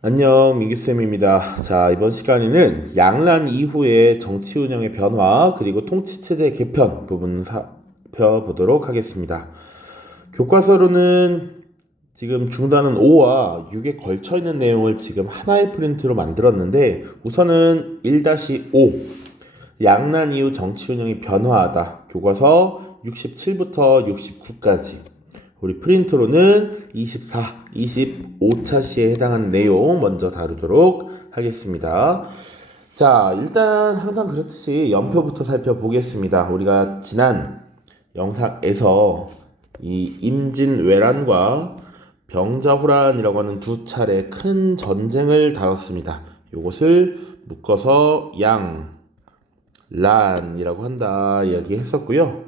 안녕, 민규쌤입니다. 자, 이번 시간에는 양란 이후의 정치 운영의 변화, 그리고 통치체제 개편 부분 살펴보도록 하겠습니다. 교과서로는 지금 중단은 5와 6에 걸쳐 있는 내용을 지금 하나의 프린트로 만들었는데, 우선은 1-5, 양란 이후 정치 운영이 변화하다. 교과서 67부터 69까지. 우리 프린트로는 24, 25차 시에 해당하는 내용 먼저 다루도록 하겠습니다. 자, 일단 항상 그렇듯이 연표부터 살펴보겠습니다. 우리가 지난 영상에서 이 임진왜란과 병자호란이라고 하는 두 차례 큰 전쟁을 다뤘습니다. 이것을 묶어서 양란이라고 한다 이야기했었고요.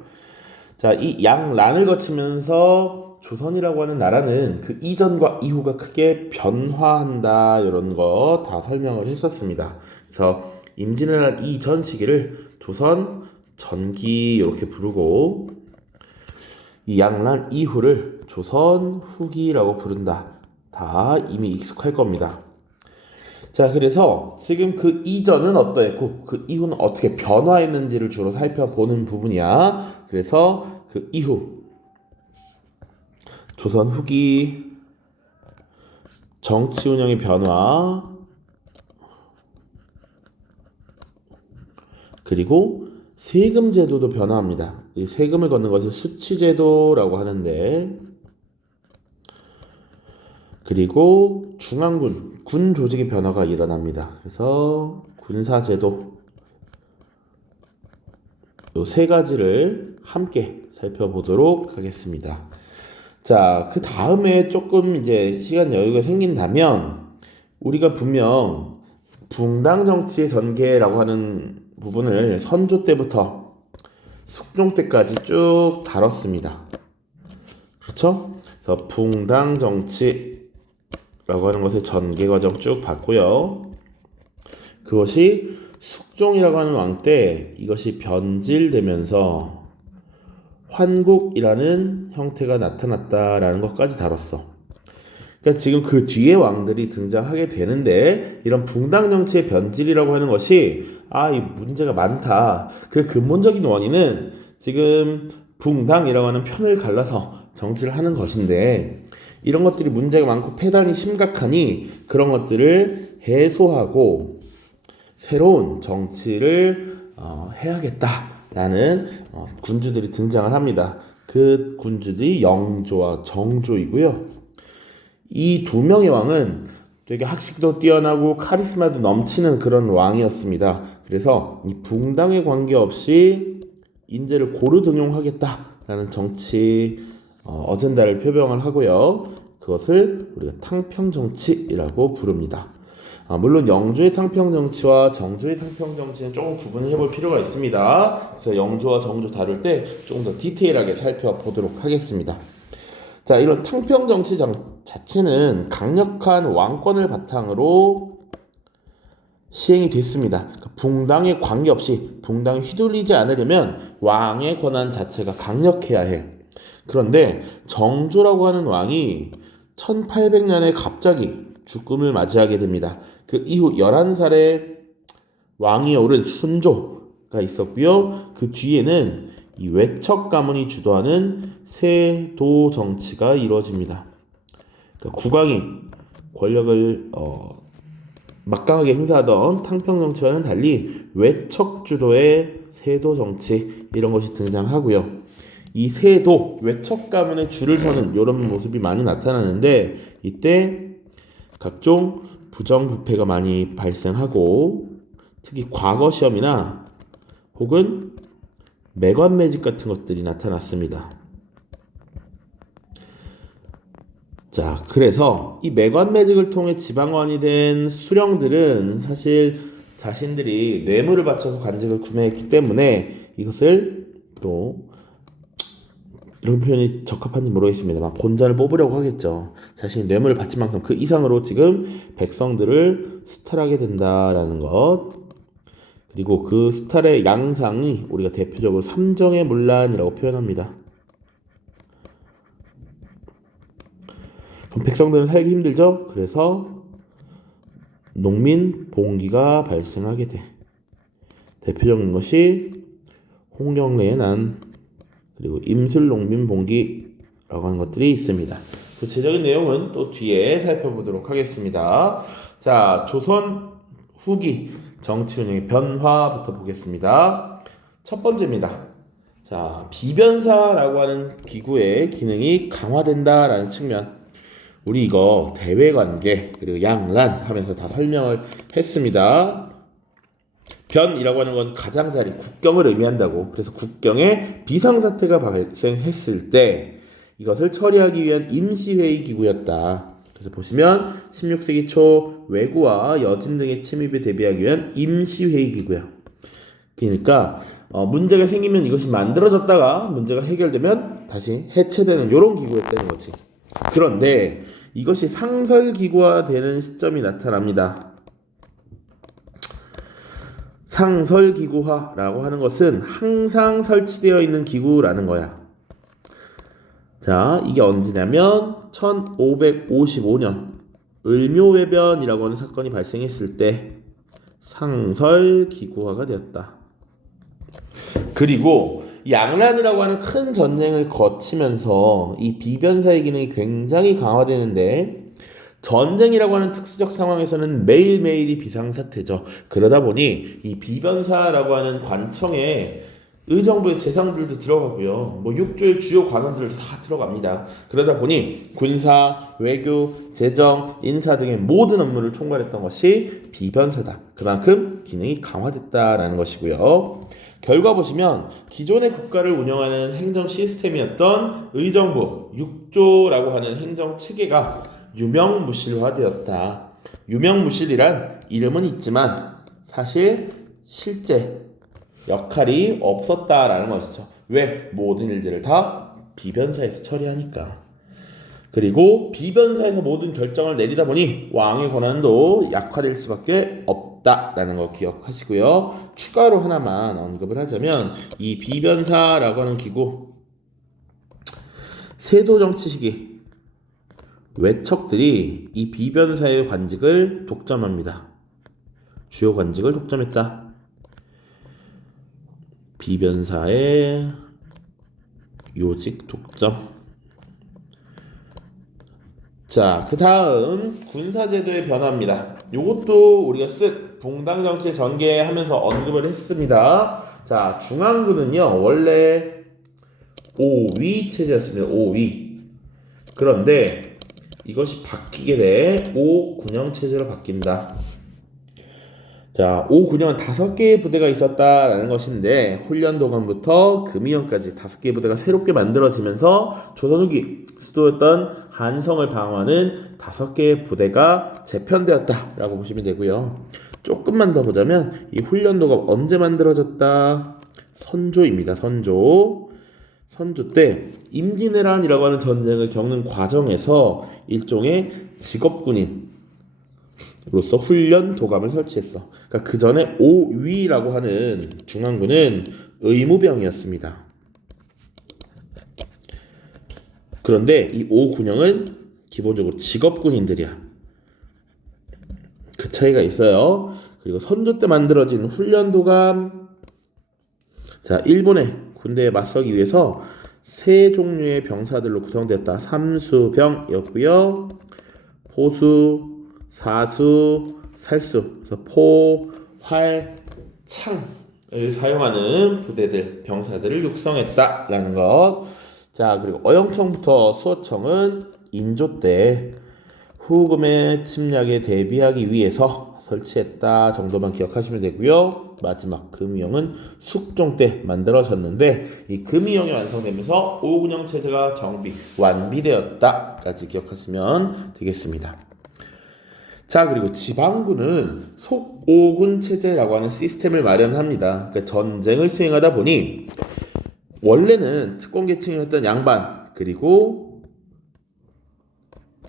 자, 이 양란을 거치면서 조선이라고 하는 나라는 그 이전과 이후가 크게 변화한다 이런 거 다 설명을 했었습니다. 그래서 임진왜란 이전 시기를 조선 전기 이렇게 부르고 이 양란 이후를 조선 후기라고 부른다. 다 이미 익숙할 겁니다. 자, 그래서 지금 그 이전은 어떠했고 그 이후는 어떻게 변화했는지를 주로 살펴보는 부분이야. 그래서 그 이후 조선 후기 정치 운영의 변화, 그리고 세금 제도도 변화합니다. 이 세금을 걷는 것을 수치 제도라고 하는데, 그리고 중앙군 군 조직의 변화가 일어납니다. 그래서 군사 제도 이 세 가지를 함께 살펴보도록 하겠습니다. 자, 그 다음에 조금 이제 시간 여유가 생긴다면 우리가 분명 붕당 정치의 전개라고 하는 부분을 선조 때부터 숙종 때까지 쭉 다뤘습니다. 그렇죠? 그래서 붕당 정치라고 하는 것의 전개 과정 쭉 봤고요. 그것이 숙종이라고 하는 왕 때 이것이 변질되면서 환국이라는 형태가 나타났다라는 것까지 다뤘어. 그러니까 지금 그 뒤에 왕들이 등장하게 되는데 이런 붕당 정치의 변질이라고 하는 것이 이 문제가 많다. 그 근본적인 원인은 지금 붕당이라고 하는 편을 갈라서 정치를 하는 것인데 이런 것들이 문제가 많고 폐단이 심각하니 그런 것들을 해소하고 새로운 정치를 해야겠다라는 군주들이 등장을 합니다. 그 군주들이 영조와 정조이고요. 이 두 명의 왕은 되게 학식도 뛰어나고 카리스마도 넘치는 그런 왕이었습니다. 그래서 이 붕당에 관계없이 인재를 고루 등용하겠다라는 정치 어젠다를 표명을 하고요. 그것을 우리가 탕평정치라고 부릅니다. 물론 영조의 탕평정치와 정조의 탕평정치는 조금 구분을 해볼 필요가 있습니다. 그래서 영조와 정조 다룰 때 조금 더 디테일하게 살펴보도록 하겠습니다. 자, 이런 탕평정치 자체는 강력한 왕권을 바탕으로 시행이 됐습니다. 붕당에 관계없이 붕당에 휘둘리지 않으려면 왕의 권한 자체가 강력해야 해. 그런데 정조라고 하는 왕이 1800년에 갑자기 죽음을 맞이하게 됩니다. 그 이후 11살에 왕이 오른 순조가 있었고요. 그 뒤에는 이 외척 가문이 주도하는 세도 정치가 이루어집니다. 그러니까 국왕이 권력을 막강하게 행사하던 탕평 정치와는 달리 외척 주도의 세도 정치 이런 것이 등장하고요. 이 세도 외척 가문의 줄을 서는 이런 모습이 많이 나타나는데 이때 각종 부정부패가 많이 발생하고 특히 과거 시험이나 혹은 매관매직 같은 것들이 나타났습니다. 자, 그래서 이 매관매직을 통해 지방관이 된 수령들은 사실 자신들이 뇌물을 바쳐서 관직을 구매했기 때문에 이것을 또 이런 표현이 적합한지 모르겠습니다만 본전을 뽑으려고 하겠죠. 자신이 뇌물을 바친 만큼 그 이상으로 지금 백성들을 수탈하게 된다라는 것. 그리고 그 수탈의 양상이 우리가 대표적으로 삼정의 문란이라고 표현합니다. 그럼 백성들은 살기 힘들죠. 그래서 농민 봉기가 발생하게 돼. 대표적인 것이 홍경래의 난 그리고 임술 농민 봉기라고 하는 것들이 있습니다. 구체적인 내용은 또 뒤에 살펴보도록 하겠습니다. 자, 조선 후기 정치 운영의 변화부터 보겠습니다. 첫 번째입니다. 자, 비변사라고 하는 기구의 기능이 강화된다라는 측면. 우리 이거 대외관계 그리고 양란 하면서 다 설명을 했습니다. 변이라고 하는 건 가장자리, 국경을 의미한다고. 그래서 국경에 비상사태가 발생했을 때 이것을 처리하기 위한 임시회의 기구였다. 그래서 보시면 16세기 초 왜구와 여진 등의 침입에 대비하기 위한 임시회의 기구야. 그러니까 문제가 생기면 이것이 만들어졌다가 문제가 해결되면 다시 해체되는 이런 기구였다는 거지. 그런데 이것이 상설기구화되는 시점이 나타납니다. 상설기구화라고 하는 것은 항상 설치되어 있는 기구라는 거야. 자, 이게 언제냐면 1555년 을묘외변이라고 하는 사건이 발생했을 때 상설기구화가 되었다. 그리고 양란이라고 하는 큰 전쟁을 거치면서 이 비변사의 기능이 굉장히 강화되는데 전쟁이라고 하는 특수적 상황에서는 매일매일이 비상사태죠. 그러다 보니 이 비변사라고 하는 관청에 의정부의 재상들도 들어가고요. 뭐 육조의 주요 관원들도 다 들어갑니다. 그러다 보니 군사, 외교, 재정, 인사 등의 모든 업무를 총괄했던 것이 비변사다. 그만큼 기능이 강화됐다라는 것이고요. 결과 보시면 기존의 국가를 운영하는 행정 시스템이었던 의정부, 육조라고 하는 행정 체계가 유명무실화되었다. 유명무실이란 이름은 있지만 사실 실제 역할이 없었다라는 것이죠. 왜? 모든 일들을 다 비변사에서 처리하니까. 그리고 비변사에서 모든 결정을 내리다 보니 왕의 권한도 약화될 수밖에 없다라는 거 기억하시고요. 추가로 하나만 언급을 하자면 이 비변사라고 하는 기구 세도 정치 시기 외척들이 이 비변사의 관직을 독점합니다. 주요 관직을 독점했다. 비변사의 요직 독점. 자, 그 다음 군사제도의 변화입니다. 요것도 우리가 동당정치 전개하면서 언급을 했습니다. 자, 중앙군은요 원래 5위 체제였습니다. 5위. 그런데 이것이 바뀌게 돼 5군영 체제로 바뀐다. 자, 5군영은 5개의 부대가 있었다라는 것인데 훈련도관부터 금이연까지 5개의 부대가 새롭게 만들어지면서 조선 후기 수도였던 한성을 방어하는 5개의 부대가 재편되었다라고 보시면 되고요. 조금만 더 보자면 이 훈련도가 언제 만들어졌다? 선조입니다. 선조 때 임진왜란이라고 하는 전쟁을 겪는 과정에서 일종의 직업군인 로서 훈련 도감을 설치했어. 그러니까 그 전에 5위라고 하는 중앙군은 의무병이었습니다. 그런데 이 5군영은 기본적으로 직업군인들이야. 그 차이가 있어요. 그리고 선조 때 만들어진 훈련 도감. 자, 일본의 군대에 맞서기 위해서 세 종류의 병사들로 구성되었다. 삼수병이었고요. 포수, 사수, 살수, 그래서 포, 활, 창을 사용하는 부대들, 병사들을 육성했다라는 것. 자, 그리고 어영청부터 수어청은 인조 때 후금의 침략에 대비하기 위해서 설치했다 정도만 기억하시면 되고요. 마지막 금이영은 숙종 때 만들어졌는데 이 금이영이 완성되면서 5군영 체제가 정비, 완비되었다까지 기억하시면 되겠습니다. 자, 그리고 지방군은 속오군 체제라고 하는 시스템을 마련합니다. 그러니까 전쟁을 수행하다 보니 원래는 특권계층이었던 양반 그리고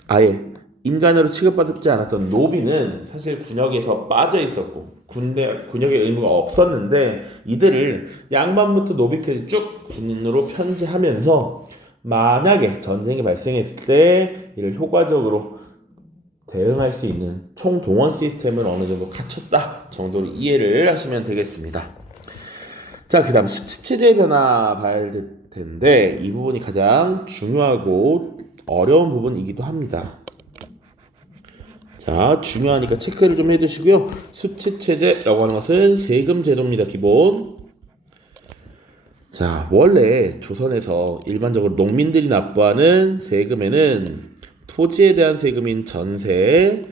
아예 인간으로 취급받지 않았던 노비는 사실 군역에서 빠져 있었고 군역의 의무가 없었는데 이들을 양반부터 노비까지 쭉 군인으로 편제하면서 만약에 전쟁이 발생했을 때 이를 효과적으로 대응할 수 있는 총동원 시스템을 어느 정도 갖췄다 정도로 이해를 하시면 되겠습니다. 자, 그 다음 수치체제 변화 봐야 될 텐데 이 부분이 가장 중요하고 어려운 부분이기도 합니다. 자, 중요하니까 체크를 좀 해두시고요. 수치체제라고 하는 것은 세금 제도입니다. 기본. 자, 원래 조선에서 일반적으로 농민들이 납부하는 세금에는 토지에 대한 세금인 전세,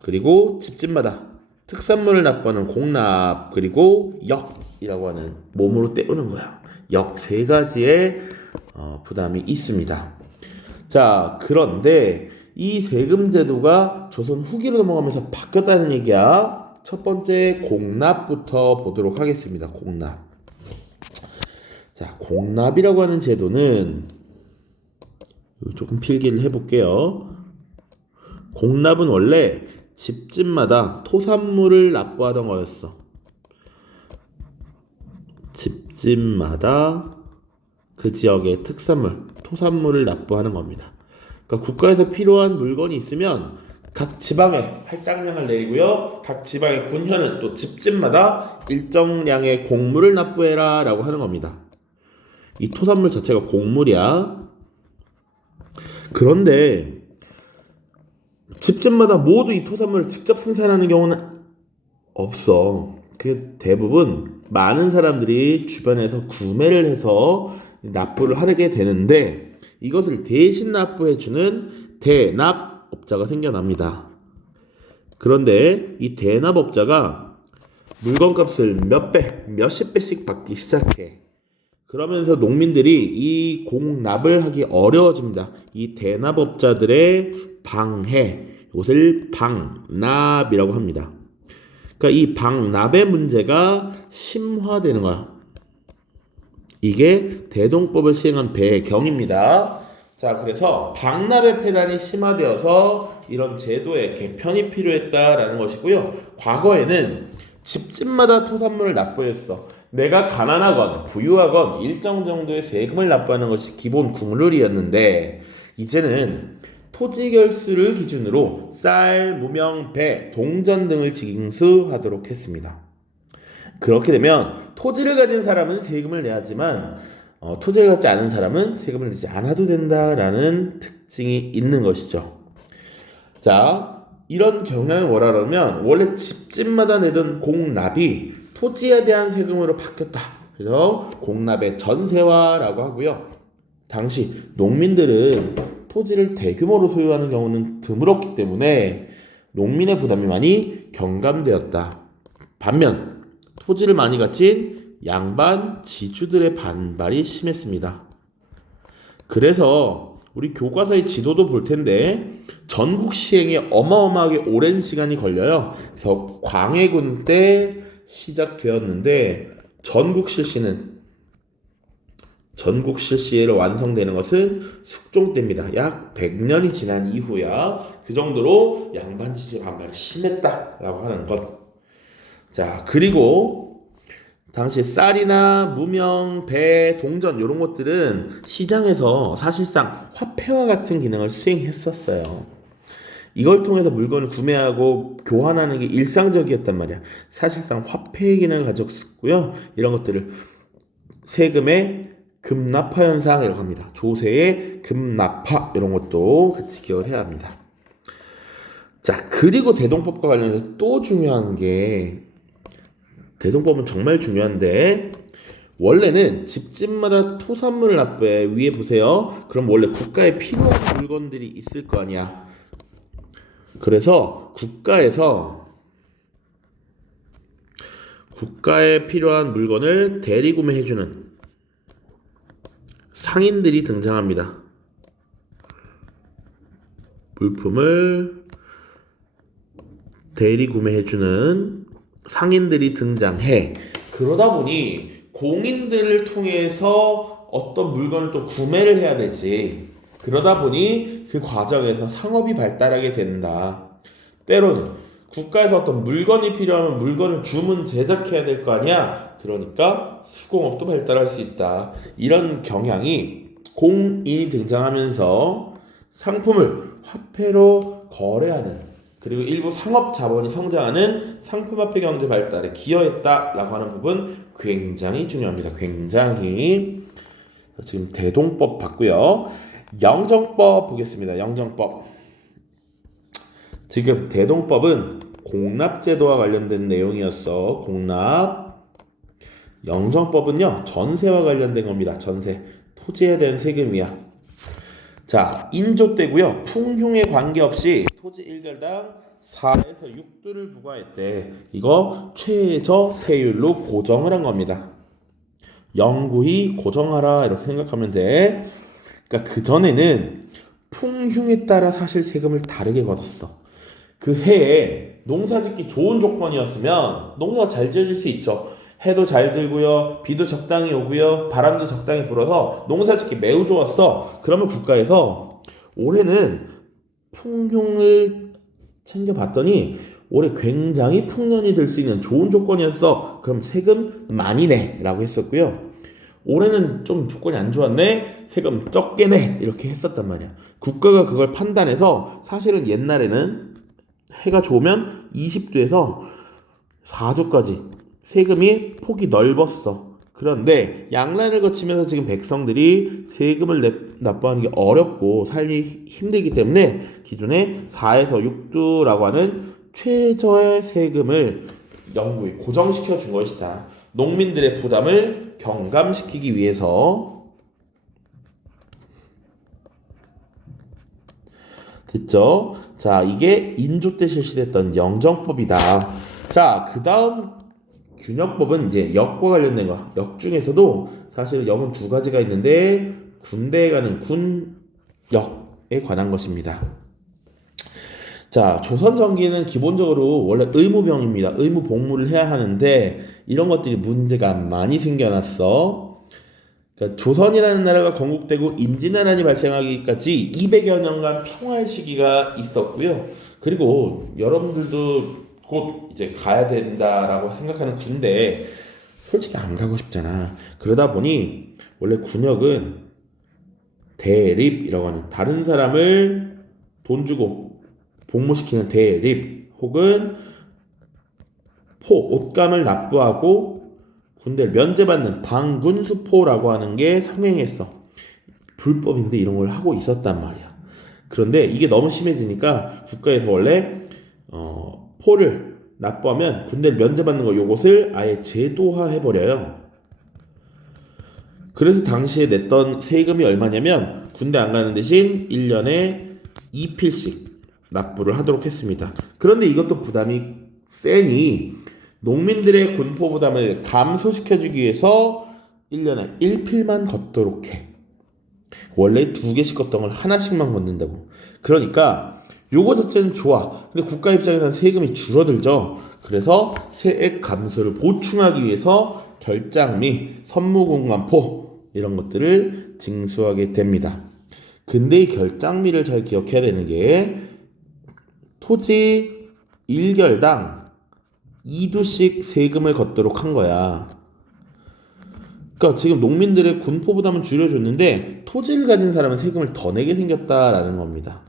그리고 집집마다 특산물을 납부하는 공납, 그리고 역이라고 하는 몸으로 때우는 거야. 역 세 가지의 부담이 있습니다. 자, 그런데 이 세금 제도가 조선 후기로 넘어가면서 바뀌었다는 얘기야. 첫 번째 공납부터 보도록 하겠습니다. 공납. 자, 공납이라고 하는 제도는 조금 필기를 해볼게요. 공납은 원래 집집마다 토산물을 납부하던 거였어. 집집마다 그 지역의 특산물, 토산물을 납부하는 겁니다. 그러니까 국가에서 필요한 물건이 있으면 각 지방에 할당량을 내리고요. 각 지방의 군현은 또 집집마다 일정량의 공물을 납부해라 라고 하는 겁니다. 이 토산물 자체가 곡물이야. 그런데 집집마다 모두 이 토산물을 직접 생산하는 경우는 없어. 그 대부분 많은 사람들이 주변에서 구매를 해서 납부를 하게 되는데 이것을 대신 납부해주는 대납업자가 생겨납니다. 그런데 이 대납업자가 물건값을 몇 배, 몇십 배씩 받기 시작해. 그러면서 농민들이 이 공납을 하기 어려워집니다. 이 대납업자들의 방해, 이것을 방납이라고 합니다. 그러니까 이 방납의 문제가 심화되는 거야. 이게 대동법을 시행한 배경입니다. 자, 그래서 방납의 폐단이 심화되어서 이런 제도의 개편이 필요했다라는 것이고요. 과거에는 집집마다 토산물을 납부했어. 내가 가난하건 부유하건 일정 정도의 세금을 납부하는 것이 기본 국룰이었는데 이제는 토지 결수를 기준으로 쌀, 무명, 배, 동전 등을 징수하도록 했습니다. 그렇게 되면 토지를 가진 사람은 세금을 내야지만 토지를 갖지 않은 사람은 세금을 내지 않아도 된다라는 특징이 있는 것이죠. 자, 이런 경향을 원하려면 원래 집집마다 내던 공납이 토지에 대한 세금으로 바뀌었다. 그래서 공납의 전세화라고 하고요. 당시 농민들은 토지를 대규모로 소유하는 경우는 드물었기 때문에 농민의 부담이 많이 경감되었다. 반면 토지를 많이 가진 양반 지주들의 반발이 심했습니다. 그래서 우리 교과서의 지도도 볼 텐데 전국 시행에 어마어마하게 오랜 시간이 걸려요. 그래서 광해군 때 시작되었는데 전국 실시로 완성되는 것은 숙종 때입니다. 약 100년이 지난 이후야. 그 정도로 양반 지주 반발이 심했다라고 하는 것. 자, 그리고 당시 쌀이나 무명, 배, 동전 이런 것들은 시장에서 사실상 화폐와 같은 기능을 수행했었어요. 이걸 통해서 물건을 구매하고 교환하는 게 일상적이었단 말이야. 사실상 화폐의 기능을 가졌고요. 이런 것들을 세금의 급납화 현상이라고 합니다. 조세의 급납화 이런 것도 같이 기억을 해야 합니다. 자, 그리고 대동법과 관련해서 또 중요한 게 대동법은 정말 중요한데 원래는 집집마다 토산물을 납부해. 위에 보세요. 그럼 원래 국가에 필요한 물건들이 있을 거 아니야. 그래서 국가에 필요한 물건을 대리구매해주는 상인들이 등장합니다. 물품을 대리구매해주는 상인들이 등장해. 그러다 보니 공인들을 통해서 어떤 물건을 또 구매를 해야 되지. 그러다 보니 그 과정에서 상업이 발달하게 된다. 때로는 국가에서 어떤 물건이 필요하면 물건을 주문 제작해야 될 거 아니야. 그러니까 수공업도 발달할 수 있다. 이런 경향이 공인이 등장하면서 상품을 화폐로 거래하는 그리고 일부 상업 자본이 성장하는 상품화폐 경제 발달에 기여했다라고 하는 부분 굉장히 중요합니다. 굉장히. 지금 대동법 봤고요. 영정법 보겠습니다. 영정법. 지금 대동법은 공납제도와 관련된 내용이었어. 공납. 영정법은요, 전세와 관련된 겁니다. 전세. 토지에 대한 세금이야. 자, 인조 때고요. 풍흉에 관계없이 토지 1결당 4에서 6두를 부과했대. 이거 최저 세율로 고정을 한 겁니다. 영구히 고정하라 이렇게 생각하면 돼. 그러니까 그 전에는 풍흉에 따라 사실 세금을 다르게 걷었어. 그 해에 농사짓기 좋은 조건이었으면 농사가 잘 지어질 수 있죠. 해도 잘 들고요, 비도 적당히 오고요, 바람도 적당히 불어서 농사짓기 매우 좋았어. 그러면 국가에서 올해는 풍흉을 챙겨봤더니 올해 굉장히 풍년이 될 수 있는 좋은 조건이었어. 그럼 세금 많이 내 라고 했었고요. 올해는 좀 조건이 안 좋았네, 세금 적게 내 이렇게 했었단 말이야. 국가가 그걸 판단해서 사실은 옛날에는 해가 좋으면 20도에서 4조까지 세금이 폭이 넓었어. 그런데 양란을 거치면서 지금 백성들이 세금을 납부하는 게 어렵고 살기 힘들기 때문에 기존에 4에서 6두라고 하는 최저의 세금을 영구히 고정시켜 준 것이다. 농민들의 부담을 경감시키기 위해서. 됐죠? 자, 이게 인조 때 실시됐던 영정법이다. 자, 그 다음 균역법은 이제 역과 관련된 거. 역 중에서도 사실 역은 두 가지가 있는데 군대에 가는 군역에 관한 것입니다. 자, 조선 전기는 기본적으로 원래 의무병입니다. 의무 복무를 해야 하는데 이런 것들이 문제가 많이 생겨났어. 그러니까 조선이라는 나라가 건국되고 임진왜란이 발생하기까지 200여 년간 평화의 시기가 있었고요. 그리고 여러분들도 곧 이제 가야 된다라고 생각하는 군대에 솔직히 안 가고 싶잖아. 그러다 보니 원래 군역은 대립이라고 하는, 다른 사람을 돈 주고 복무시키는 대립, 혹은 옷감을 납부하고 군대를 면제받는 방군수포라고 하는 게 성행했어. 불법인데 이런 걸 하고 있었단 말이야. 그런데 이게 너무 심해지니까 국가에서 원래 포를 납부하면 군대를 면제받는 거, 요것을 아예 제도화해버려요. 그래서 당시에 냈던 세금이 얼마냐면 군대 안 가는 대신 1년에 2필씩 납부를 하도록 했습니다. 그런데 이것도 부담이 세니 농민들의 군포 부담을 감소시켜주기 위해서 1년에 1필만 걷도록 해. 원래 2개씩 걷던 걸 하나씩만 걷는다고. 그러니까 요거 자체는 좋아. 근데 국가 입장에서는 세금이 줄어들죠. 그래서 세액 감소를 보충하기 위해서 결장미, 선무공관포 이런 것들을 징수하게 됩니다. 근데 이 결장미를 잘 기억해야 되는 게 토지 1결당 2두씩 세금을 걷도록 한 거야. 그러니까 지금 농민들의 군포 부담은 줄여줬는데 토지를 가진 사람은 세금을 더 내게 생겼다라는 겁니다.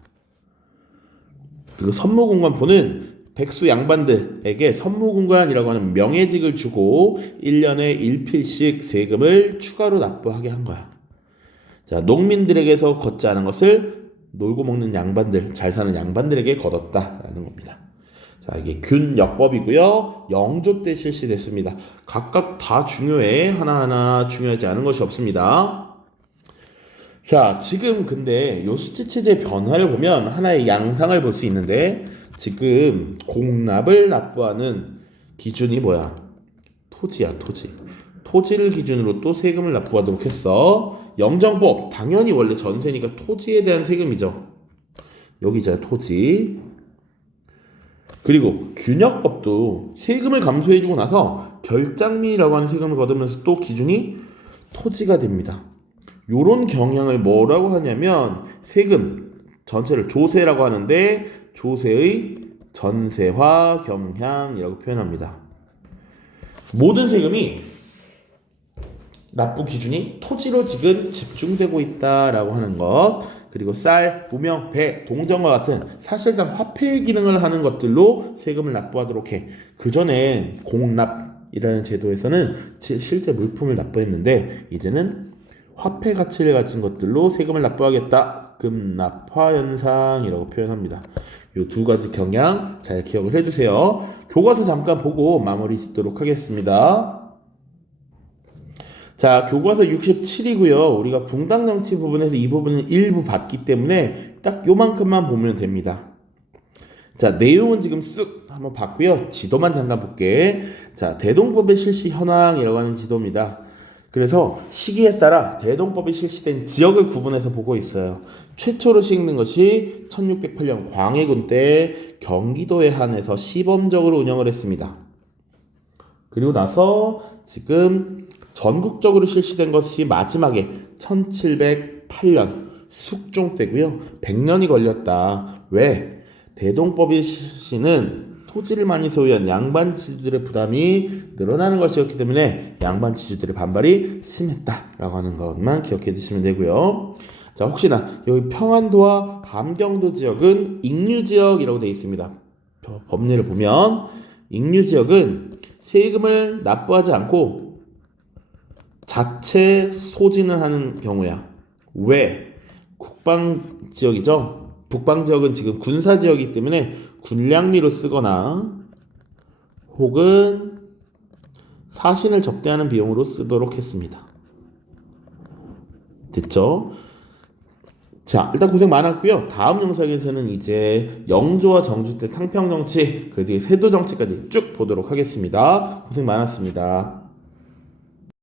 그리고 선무공관포는 백수 양반들에게 선무공관이라고 하는 명예직을 주고 1년에 1필씩 세금을 추가로 납부하게 한 거야. 자, 농민들에게서 걷지 않은 것을 놀고 먹는 양반들, 잘 사는 양반들에게 걷었다라는 겁니다. 자, 이게 균역법이고요. 영조 때 실시됐습니다. 각각 다 중요해. 하나하나 중요하지 않은 것이 없습니다. 자, 지금 근데 요 수치 체제 변화를 보면 하나의 양상을 볼 수 있는데, 지금 공납을 납부하는 기준이 뭐야? 토지야, 토지. 토지를 기준으로 또 세금을 납부하도록 했어. 영정법, 당연히 원래 전세니까 토지에 대한 세금이죠. 여기잖아, 토지. 그리고 균역법도 세금을 감소해주고 나서 결장미라고 하는 세금을 거두면서 또 기준이 토지가 됩니다. 요런 경향을 뭐라고 하냐면 세금 전체를 조세라고 하는데 조세의 전세화 경향이라고 표현합니다. 모든 세금이 납부 기준이 토지로 지금 집중되고 있다라고 하는 것. 그리고 쌀, 무명, 배, 동전과 같은 사실상 화폐의 기능을 하는 것들로 세금을 납부하도록 해. 그전에 공납이라는 제도에서는 실제 물품을 납부했는데 이제는 화폐 가치를 가진 것들로 세금을 납부하겠다. 급납화 현상이라고 표현합니다. 이 두 가지 경향 잘 기억을 해두세요. 교과서 잠깐 보고 마무리 짓도록 하겠습니다. 자, 교과서 67이고요. 우리가 붕당 정치 부분에서 이 부분은 일부 봤기 때문에 딱 요만큼만 보면 됩니다. 자, 내용은 지금 쓱 한번 봤고요. 지도만 잠깐 볼게. 자, 대동법의 실시 현황이라고 하는 지도입니다. 그래서 시기에 따라 대동법이 실시된 지역을 구분해서 보고 있어요. 최초로 시행된 것이 1608년 광해군 때 경기도에 한해서 시범적으로 운영을 했습니다. 그리고 나서 지금 전국적으로 실시된 것이 마지막에 1708년 숙종 때고요. 100년이 걸렸다. 왜? 대동법의 실시는 토지를 많이 소유한 양반지주들의 부담이 늘어나는 것이었기 때문에 양반지주들의 반발이 심했다라고 하는 것만 기억해 두시면 되고요. 자, 혹시나 여기 평안도와 함경도 지역은 익류지역이라고 되어 있습니다. 법률을 보면 익류지역은 세금을 납부하지 않고 자체 소진을 하는 경우야. 왜? 국방지역이죠. 북방지역은 지금 군사지역이기 때문에 군량미로 쓰거나 혹은 사신을 접대하는 비용으로 쓰도록 했습니다. 됐죠? 자, 일단 고생 많았고요. 다음 영상에서는 이제 영조와 정주 때 탕평정치, 그 뒤에 세도정치까지 쭉 보도록 하겠습니다. 고생 많았습니다.